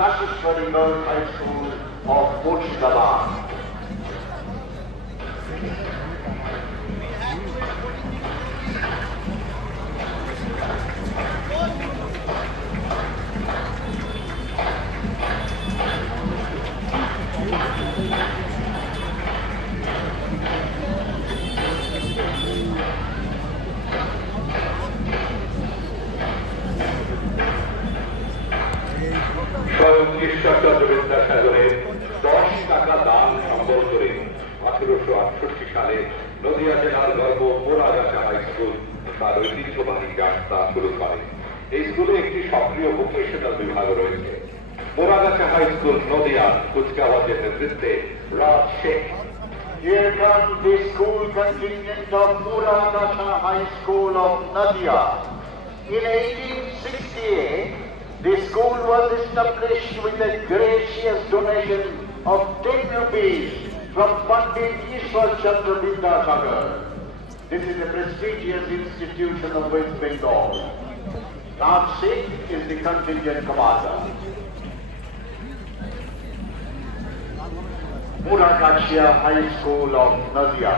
Kashishwari Girls High School of Murshidabad. Ishwarchandra বিদ্যাসাগরের 10 টাকা দান সংগ্রহ করে 1868 সালে নদিয়া জেলার গর্ব মোরাগাছা হাই স্কুল তার ঐতিহ্যবাহী যাত্রা শুরু করে। এই স্কুলে একটি সক্রিয় ভোকেশনাল বিভাগ রয়েছে। মোরাগাছা হাই স্কুল নদিয়া কুচকাওয়াজের নেতৃত্বে রাজ Sheikh. Here comes the school contingent of Muragacha High School of Nadia. In 1868, the school was established with a gracious donation of 10 rupees from Pandit Ishwar Chandra Vidyasagar. This is a prestigious institution of West Bengal. Raj Singh is the contingent commander. Muragacha High School of Nadia.